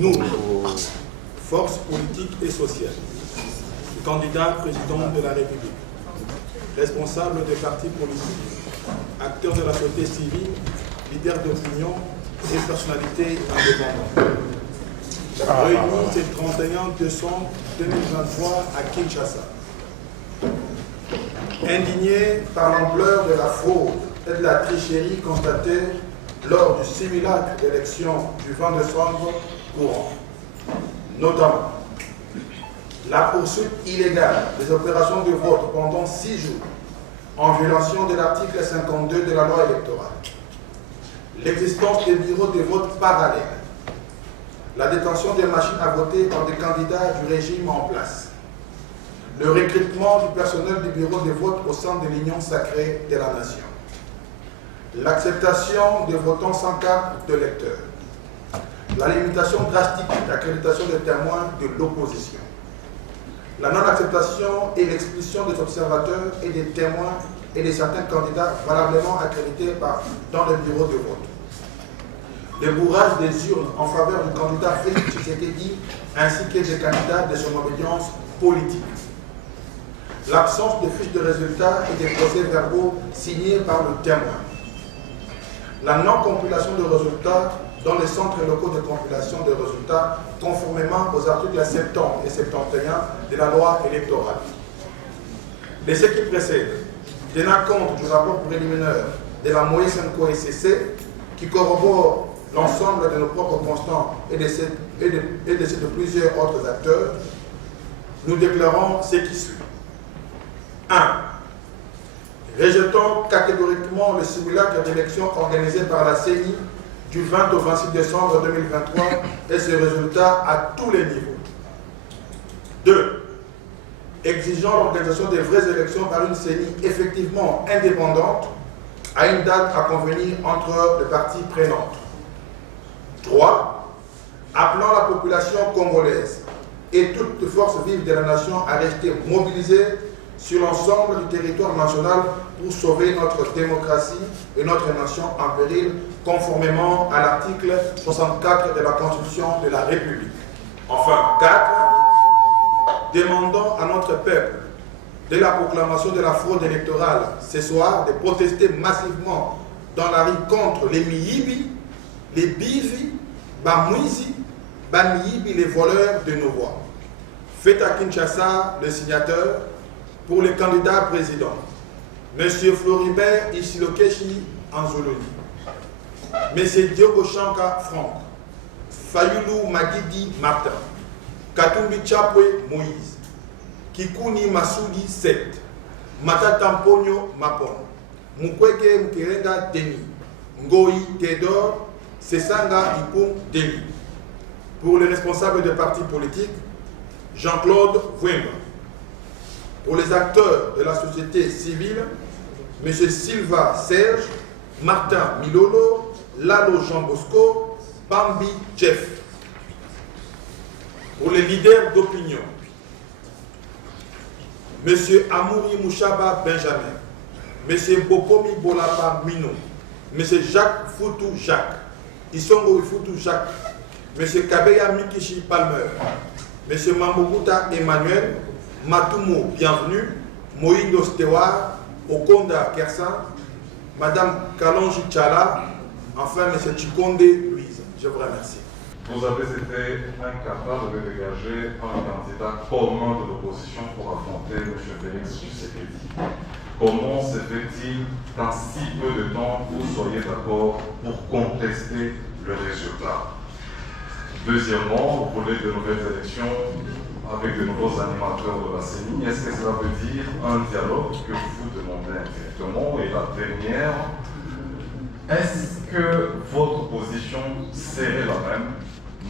Nous, force politique et sociale, candidat président de la République, responsable des partis politiques, acteurs de la société civile, leaders d'opinion et personnalités indépendantes. Réunis ce 31 décembre 2023 à Kinshasa. Indignés par l'ampleur de la fraude et de la tricherie constatée lors du simulacre d'élection du 20 décembre courant, notamment la poursuite illégale des opérations de vote pendant 6 jours en violation de l'article 52 de la loi électorale, l'existence des bureaux de vote parallèles, la détention des machines à voter par des candidats du régime en place, le recrutement du personnel du bureau de vote au sein de l'Union sacrée de la nation, l'acceptation des votants sans carte de lecteur, la limitation drastique de l'accréditation des témoins de l'opposition, la non-acceptation et l'expulsion des observateurs et des témoins et de certains candidats valablement accrédités dans le bureau de vote, le bourrage des urnes en faveur du candidat Félix Tshisekedi ainsi que des candidats de son obédience politique, l'absence de fiches de résultats et des procès-verbaux signés par le témoin, la non-compilation de résultats dans les centres locaux de compilation des résultats conformément aux articles 70 et 71 de la loi électorale. De ce qui précède, tenant compte du rapport préliminaire de la Moïsenko SCC qui corrobore l'ensemble de nos propres constants et de ceux de plusieurs autres acteurs, nous déclarons ce qui suit. 1. Rejetons catégoriquement le simulacre d'élection organisé par la CENI du 20 au 26 décembre 2023 et ses résultats à tous les niveaux. 2. Exigeons l'organisation des vraies élections par une CENI effectivement indépendante à une date à convenir entre les parties prenantes. 3. Appelant la population congolaise et toutes les forces vives de la nation à rester mobilisées sur l'ensemble du territoire national pour sauver notre démocratie et notre nation en péril, conformément à l'article 64 de la Constitution de la République. Enfin, 4. Demandons à notre peuple, dès la proclamation de la fraude électorale ce soir, de protester massivement dans la rue contre les Miyibi, les Bivi, Bamouizi, Bamiyibi, les voleurs de nos voix. Faites à Kinshasa le signateur pour les candidats présidents. M. Floribert Isilokeshi Anzoloni, M. Diogo Chanka Franck, Fayulu Magidi Martin, Katumbi Chapwe Moïse, Kikuni Masudi 7, Matata Mponyo Mapon, Mukwege Mkerenga Deni, Ngoi Théodore, Sesanga Ipung Deni. Pour les responsables des partis politiques, Jean-Claude Vouemba. Pour les acteurs de la société civile, M. Silva Serge, Martin Milolo, Lalo Jean Bosco, Bambi Jeff. Pour les leaders d'opinion, M. Amouri Mouchaba Benjamin, M. Bokomi Bolapa Mino, M. Jacques Foutou Jacques, Isongo Foutou Jacques, M. Kabeya Mikishi Palmer, M. Mambokuta Emmanuel, Matumo Bienvenue, Moïndo Stewar, Okonda Kersan, Madame Kalonji Tchala, enfin M. Chikonde Louise. Je vous remercie. Vous avez été incapable de dégager un candidat commun de l'opposition pour affronter M. Félix Tshisekedi. Comment se fait-il qu'en si peu de temps vous soyez d'accord pour contester le résultat? Deuxièmement, vous voulez de nouvelles élections avec de nouveaux animateurs de la CENI. Est-ce que cela veut dire un dialogue que vous demandez indirectement? Et la dernière, est-ce que votre position serait la même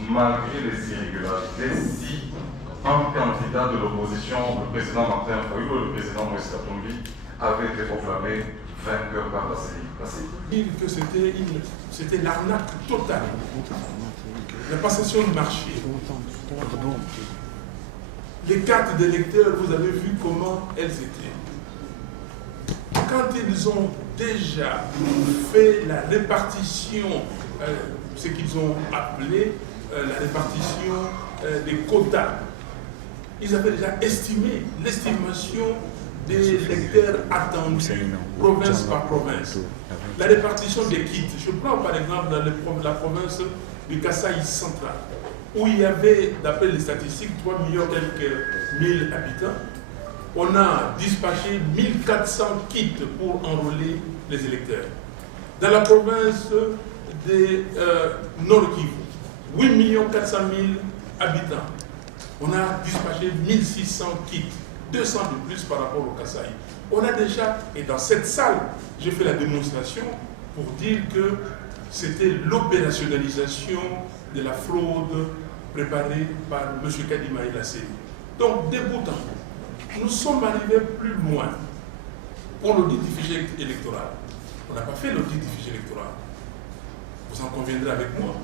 malgré les irrégularités si un candidat de l'opposition, le président Martin Fayulu ou le président Moïse Katumbi, avait été proclamé vainqueur par la CENI? Il que c'était l'arnaque totale, la passation de marché. Les cartes d'électeurs, vous avez vu comment elles étaient. Quand ils ont déjà fait la répartition, ce qu'ils ont appelé la répartition des quotas. Ils avaient déjà estimé l'estimation des lecteurs attendus province par province. La répartition des kits. Je prends par exemple dans la province du Kasaï central, où il y avait, d'après les statistiques, 3 millions quelques mille habitants. On a dispatché 1400 kits pour enrôler les électeurs. Dans la province de Nord Kivu, 8 400 000 habitants. On a dispatché 1600 kits, 200 de plus par rapport au Kasaï. On a déjà, et dans cette salle, j'ai fait la démonstration pour dire que c'était l'opérationnalisation de la fraude préparée par M. Kadima et la CENI. Donc, de bout en bout, nous sommes arrivés plus loin pour l'audit du fichier électoral. On n'a pas fait l'audit du fichier électoral. Vous en conviendrez avec moi.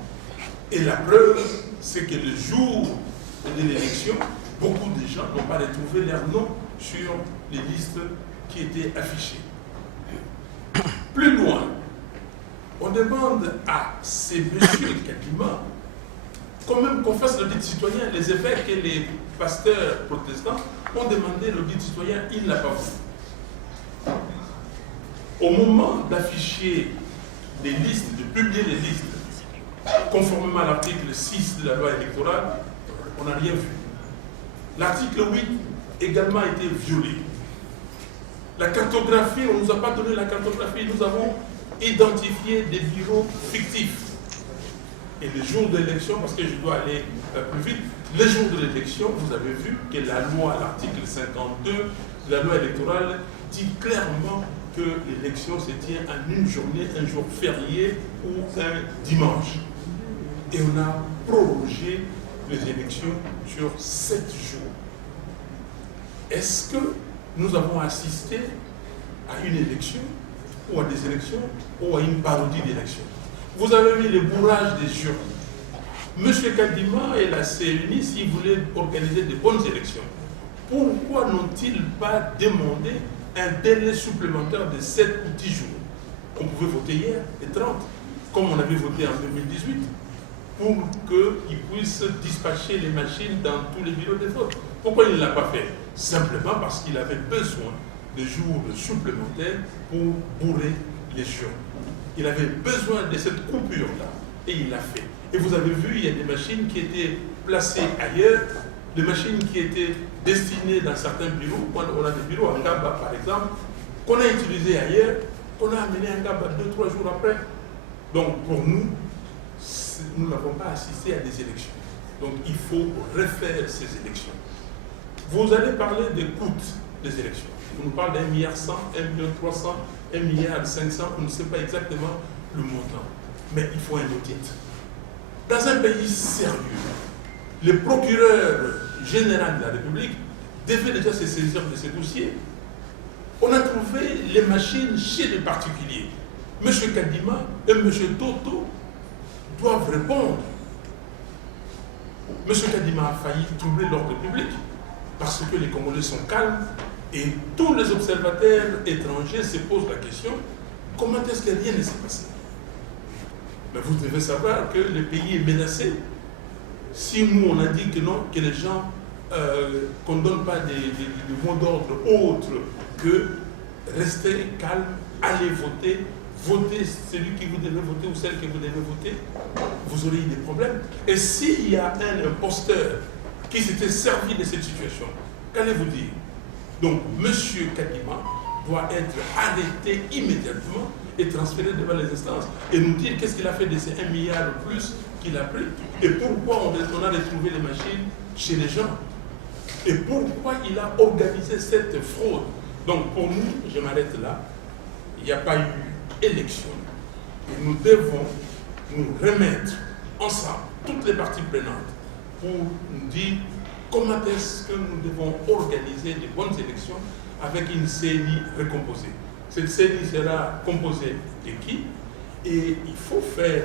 Et la preuve, c'est que le jour de l'élection, beaucoup de gens n'ont pas retrouvé leur nom sur les listes qui étaient affichées. Plus loin, on demande à ces messieurs Kadima quand même qu'on fasse l'audit citoyen. Les évêques et les pasteurs protestants ont demandé l'audit citoyen, il ne l'a pas fait. Au moment d'afficher les listes, de publier les listes, conformément à l'article 6 de la loi électorale, on n'a rien vu. L'article 8 également a été violé. La cartographie, on ne nous a pas donné la cartographie, nous avons identifié des bureaux fictifs. Et le jour de l'élection, parce que je dois aller plus vite, le jour de l'élection, vous avez vu que la loi, l'article 52 de la loi électorale, dit clairement que l'élection se tient en une journée, un jour férié ou un dimanche. Et on a prorogé les élections sur 7 jours. Est-ce que nous avons assisté à une élection, ou à des élections, ou à une parodie d'élection? Vous avez vu le bourrage des urnes. M. Kadima et la CENI, s'ils voulaient organiser de bonnes élections, pourquoi n'ont-ils pas demandé un délai supplémentaire de 7 ou 10 jours? On pouvait voter hier, les 30, comme on avait voté en 2018, pour qu'ils puissent dispatcher les machines dans tous les bureaux de vote. Pourquoi il ne l'a pas fait? Simplement parce qu'il avait besoin de jours supplémentaires pour bourrer les urnes. Il avait besoin de cette coupure-là, et il l'a fait. Et vous avez vu, il y a des machines qui étaient placées ailleurs, des machines qui étaient destinées dans certains bureaux. On a des bureaux en Gaba, par exemple, qu'on a utilisés ailleurs, qu'on a amené en Gaba 2-3 jours après. Donc, pour nous, nous n'avons pas assisté à des élections. Donc, il faut refaire ces élections. Vous allez parler des coûts des élections. On nous parle d'1,1 milliard, 1,3 milliard, 1,5 milliard, on ne sait pas exactement le montant. Mais il faut un audit. Dans un pays sérieux, le procureur général de la République devait déjà se saisir de ces dossiers. On a trouvé les machines chez les particuliers. M. Kadima et M. Toto doivent répondre. M. Kadima a failli troubler l'ordre public parce que les Congolais sont calmes et tous les observateurs étrangers se posent la question, comment est-ce que rien ne s'est passé? Mais vous devez savoir que le pays est menacé. Si nous on a dit que non, que les gens, qu'on ne donne pas des mots d'ordre autres que rester calme, aller voter, voter celui que vous devez voter ou celle que vous devez voter, vous aurez eu des problèmes. Et s'il y a un imposteur qui s'était servi de cette situation, qu'allez-vous dire? Donc, M. Kadima doit être arrêté immédiatement et transféré devant les instances et nous dire qu'est-ce qu'il a fait de ces 1 milliard de plus qu'il a pris et pourquoi on a retrouvé les machines chez les gens et pourquoi il a organisé cette fraude. Donc, pour nous, je m'arrête là, il n'y a pas eu élection et nous devons nous remettre ensemble, toutes les parties prenantes, pour nous dire comment est-ce que nous devons organiser de bonnes élections avec une CENI recomposée. Cette CENI sera composée de qui? Et il faut faire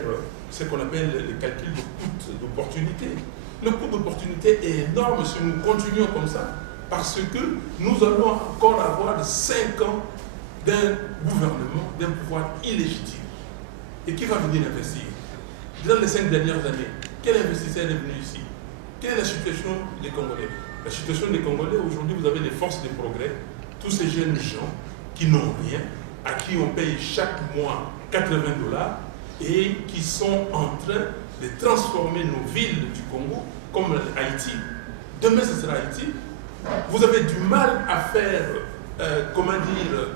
ce qu'on appelle le calcul de coût d'opportunité. Le coût d'opportunité est énorme si nous continuons comme ça, parce que nous allons encore avoir 5 ans d'un gouvernement, d'un pouvoir illégitime. Et qui va venir investir? Dans les 5 dernières années, Quel investisseur est venu ici? Quelle est la situation des Congolais? La situation des Congolais, aujourd'hui, vous avez des forces de progrès, tous ces jeunes gens qui n'ont rien, à qui on paye chaque mois 80 $ et qui sont en train de transformer nos villes du Congo comme Haïti. Demain, ce sera Haïti. Vous avez du mal à faire,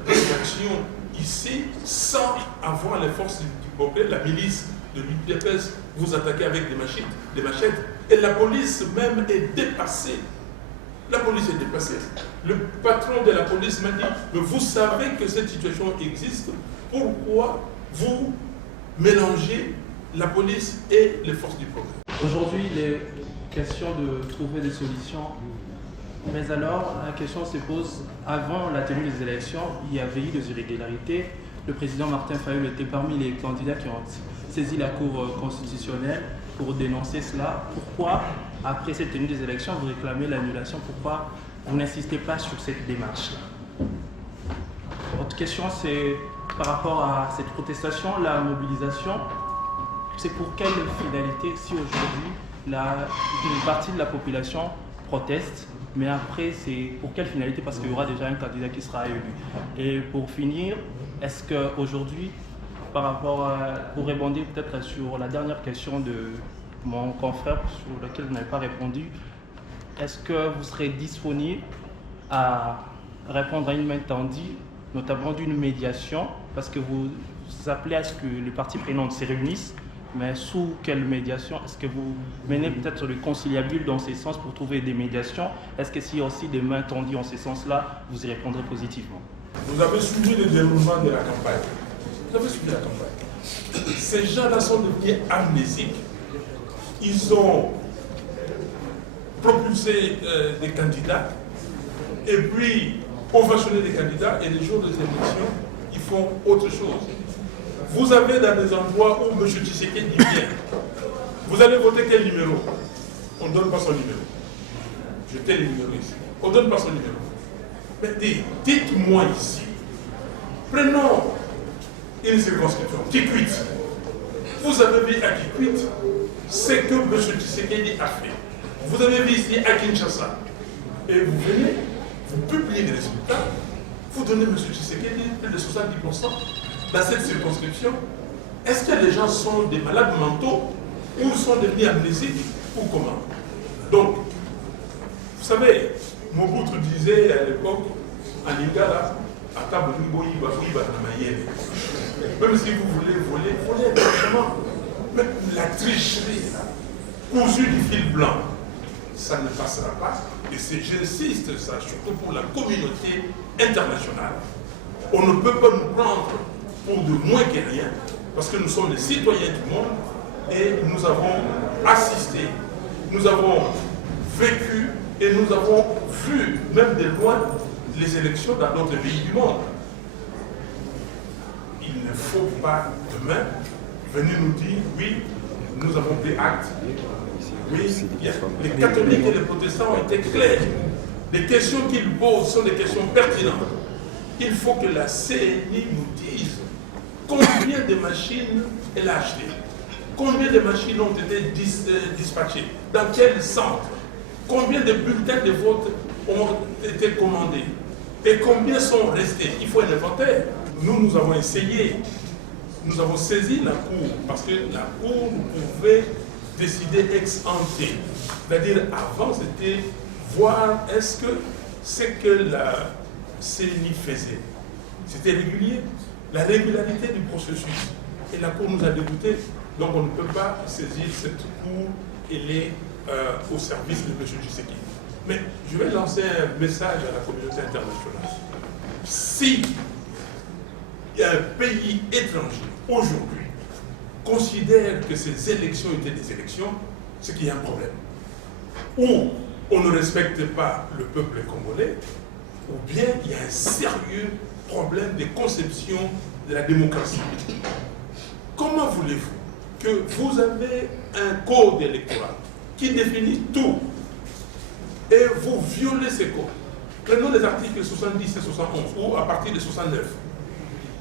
des actions ici sans avoir les forces du progrès, la milice de l'UDPS, vous attaquez avec des machettes. Et la police même est dépassée. La police est dépassée. Le patron de la police m'a dit, mais vous savez que cette situation existe, pourquoi vous mélangez la police et les forces du progrès? Aujourd'hui, il est question de trouver des solutions. Mais alors, la question se pose, avant la tenue des élections, il y avait eu des irrégularités. Le président Martin Fayulu était parmi les candidats qui ont saisi la Cour constitutionnelle pour dénoncer cela. Pourquoi, après cette tenue des élections, vous réclamez l'annulation? Pourquoi vous n'insistez pas sur cette démarche-là? Votre question, c'est par rapport à cette protestation, la mobilisation, c'est pour quelle finalité si aujourd'hui une partie de la population proteste, mais après c'est pour quelle finalité? Parce qu'il y aura déjà un candidat qui sera élu. Et pour finir, est-ce qu'aujourd'hui, par rapport pour rebondir peut-être sur la dernière question de mon confrère sur laquelle vous n'avez pas répondu, est-ce que vous serez disponible à répondre à une main tendue, notamment d'une médiation, parce que vous appelez à ce que les parties prenantes se réunissent, mais sous quelle médiation? Est-ce que vous menez peut-être sur le conciliabule dans ce sens pour trouver des médiations? Est-ce que s'il y a aussi des mains tendues en ce sens-là, vous y répondrez positivement? Vous avez suivi le déroulement de la campagne. Vous avez suivi la campagne. Ces gens-là sont devenus amnésiques. Ils ont propulsé des candidats et puis ovationné des candidats, et les jours des élections, ils font autre chose. Vous avez dans des endroits où M. Tshisekedi vient, vous allez voter quel numéro? On ne donne pas son numéro. Jetez les numéros ici. On ne donne pas son numéro. Mais dites-moi ici, prenons une circonscription, Kikwit. Vous avez vu à Kikwit ce que M. Tshisekedi a fait. Vous avez vu ici à Kinshasa. Et vous venez, vous publiez les résultats, vous donnez M. Tshisekedi plus de 70% dans cette circonscription. Est-ce que les gens sont des malades mentaux ou sont devenus amnésiques ou comment? Donc, vous savez, Mobutu disait à l'époque, en Lingala, même si vous voulez voler, volez exactement. Mais la tricherie, cousue du fil blanc, ça ne passera pas. Et j'insiste, ça, surtout pour la communauté internationale. On ne peut pas nous prendre pour de moins que rien, parce que nous sommes les citoyens du monde et nous avons assisté, nous avons vécu et nous avons vu, même de loin, les élections dans d'autres pays du monde. Il ne faut pas demain venir nous dire, oui, nous avons pris acte. Oui, les catholiques et les protestants ont été clairs. Les questions qu'ils posent sont des questions pertinentes. Il faut que la CNI nous dise combien de machines elle a achetées, combien de machines ont été dispatchées, dans quel centre, combien de bulletins de vote ont été commandés et combien sont restés. Il faut un inventaire. Nous avons essayé, nous avons saisi la Cour parce que la Cour pouvait décider ex ante. C'est-à-dire avant c'était voir est-ce que ce que la CNI faisait, c'était régulier, la régularité du processus. Et la Cour nous a dégoûtés, donc on ne peut pas saisir cette Cour, elle est au service de M. Tshisekedi. Mais je vais lancer un message à la communauté internationale. Si un pays étranger, aujourd'hui, considère que ces élections étaient des élections, c'est qu'il y a un problème. Ou on ne respecte pas le peuple congolais, ou bien il y a un sérieux problème de conception de la démocratie. Comment voulez-vous que vous avez un code électoral qui définit tout et vous violez ces codes? Prenons les articles 70 et 71, ou à partir de 69,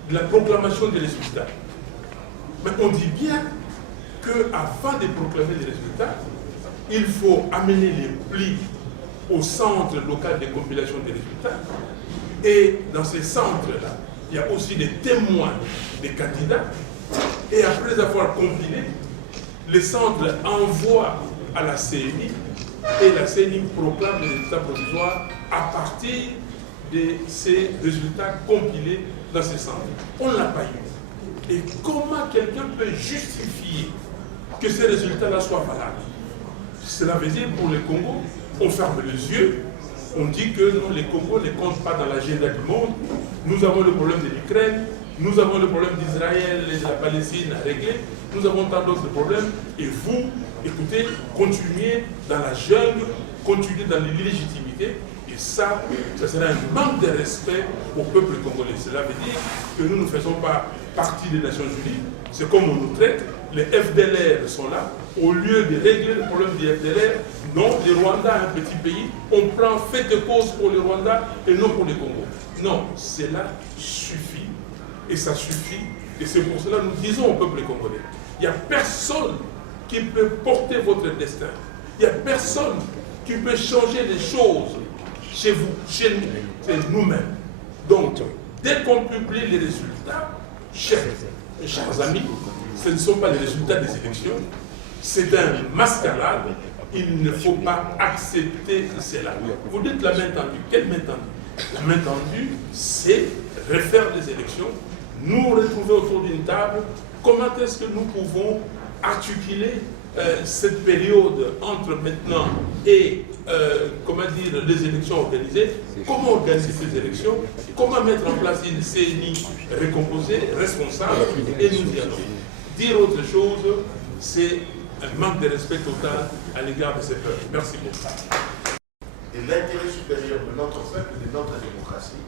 de la proclamation des résultats. Mais on dit bien qu'avant de proclamer les résultats, il faut amener les plis au centre local de compilation des résultats. Et dans ces centres-là, il y a aussi des témoins des candidats. Et après avoir compilé, le centre envoie à la CNI et la CNI proclame les résultats provisoires à partir de ces résultats compilés dans ces centres. On ne l'a pas eu. Et comment quelqu'un peut justifier que ces résultats-là soient valables? Cela veut dire pour le Congo, on ferme les yeux, on dit que non, les Congos ne comptent pas dans l'agenda du monde. Nous avons le problème de l'Ukraine, nous avons le problème d'Israël et de la Palestine à régler, nous avons tant d'autres problèmes. Et vous, écoutez, continuez dans la jungle, continuez dans l'illégitimité. Et ça sera un manque de respect au peuple congolais. Cela veut dire que nous ne faisons pas partie des Nations Unies. C'est comme on nous traite. Les FDLR sont là. Au lieu de régler le problème des FDLR, non, le Rwanda est un petit pays. On prend fait de cause pour le Rwanda et non pour le Congo. Non, cela suffit. Et ça suffit. Et c'est pour cela que nous disons au peuple congolais, il n'y a personne qui peut porter votre destin. Il n'y a personne qui peut changer les choses chez vous, chez nous, c'est nous-mêmes. Donc, dès qu'on publie les résultats, chers amis, ce ne sont pas les résultats des élections, c'est un mascarade. Il ne faut pas accepter cela. Vous dites la main tendue. Quelle main tendue? La main tendue, c'est refaire les élections, nous retrouver autour d'une table. Comment est-ce que nous pouvons articuler cette période entre maintenant et comment dire, les élections organisées? Comment organiser ces élections? Comment mettre en place une CNI recomposée, responsable? Et nous y allons. Dire autre chose, c'est un manque de respect total à l'égard de ces peuples. Merci beaucoup. Et l'intérêt supérieur de notre peuple et de notre démocratie,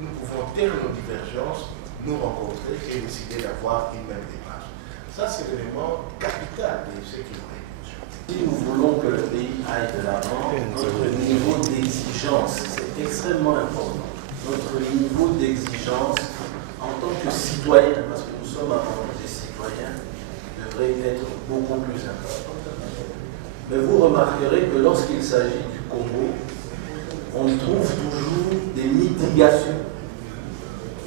nous pouvons taire nos divergences, nous rencontrer et décider d'avoir une même démarche. Ça, c'est l'élément capital de ce qui nous réunit. Si nous voulons que le pays aille de l'avant, notre niveau d'exigence, c'est extrêmement important. Notre niveau d'exigence en tant que citoyen, parce que nous sommes avant des citoyens, devrait être beaucoup plus important. Mais vous remarquerez que lorsqu'il s'agit du Congo, on trouve toujours des mitigations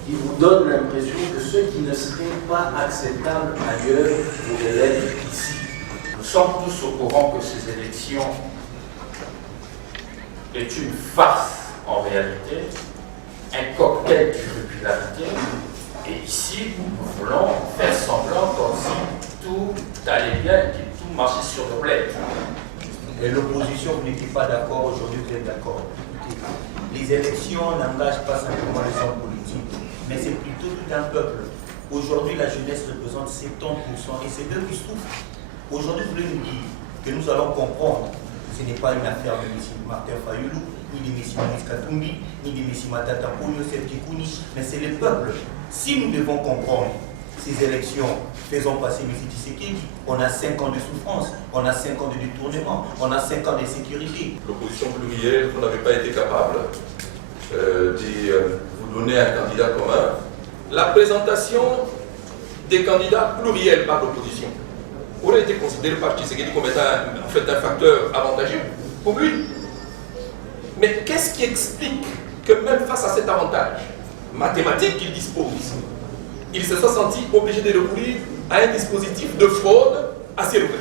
qui vous donnent l'impression que ce qui ne serait pas acceptable ailleurs pourrait l'être ici. Nous sommes tous au courant que ces élections est une farce en réalité, un cocktail de popularité. Et ici, nous voulons faire semblant comme si tout allait bien et que tout marchait sur le bled. Et l'opposition, vous n'étiez pas d'accord, aujourd'hui vous êtes d'accord. Les élections n'engagent pas simplement les hommes politiques, mais c'est plutôt tout un peuple. Aujourd'hui, la jeunesse représente 70% et c'est eux qui souffrent. Aujourd'hui, vous voulez nous dire que nous allons comprendre que ce n'est pas une affaire de M. Martin Fayulu, ni de M. Moïse Katumbi, ni de M. Matata Pouyo, Kikouni, mais c'est le peuple. Si nous devons comprendre ces élections, faisons passer M. Tshisekedi, on a 5 ans de souffrance, on a 5 ans de détournement, on a 5 ans de sécurité. L'opposition plurielle, vous n'avez pas été capable de vous donner un candidat commun. La présentation des candidats pluriels par l'opposition aurait été considérée par Tshisekedi comme étant en fait un facteur avantageux pour lui. Mais qu'est-ce qui explique que même face à cet avantage mathématique qu'il dispose, il se soit senti obligé de recourir à un dispositif de fraude à ciel ouvert?